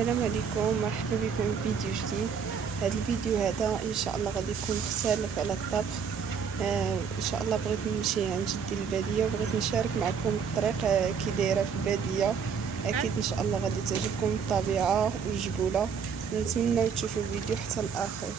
السلام عليكم، مرحبا بكم في فيديو جديد. هذا الفيديو هذا ان شاء الله غادي يكون مختلف على الطبخ. ان شاء الله بغيت نمشي عند جدي الباديه وبغيت نشارك معكم الطريق كي دايره في الباديه. اكيد ان شاء الله غادي تعجبكم الطبيعه والجبوله. نتمنى تشوفوا الفيديو حتى الاخر.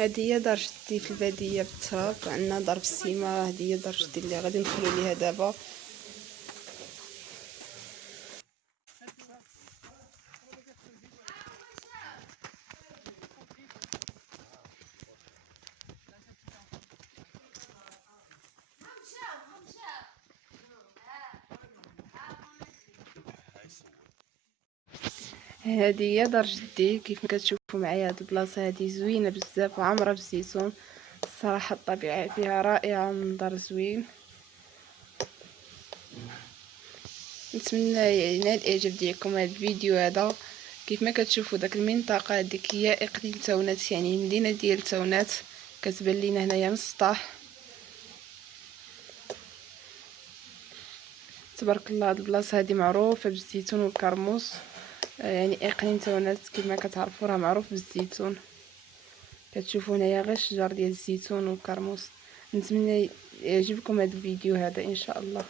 هذه هي دار جدي في الباديه بالتراب، عندنا دار في السيما. هذه هي دار جدي اللي غادي ندخلوا ليها دابا. هذه هي دار جدي. كيف ما كتشوفوا معايا هاد البلاصه هذه زوينه بزاف وعامره بالزيتون. الصراحه الطبيعه فيها رائعه، منظر زوين. نتمنى ينال الاعجاب ديالكم هذا الفيديو هذا. كيف ما كتشوفوا داك المنطقه هذيك هي اقليم تاونات، يعني المدينه ديال تاونات كتبان لينا هنايا من السطح. تبارك الله. هاد البلاصه هذه معروفه بالزيتون والكرموس، يعني اقليم تاونات كما كتعرفوا راه معروف بالزيتون. كتشوفوا هنايا غير الشجر ديال الزيتون والكرموس. نتمنى يعجبكم هذا الفيديو هذا ان شاء الله.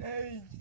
Hey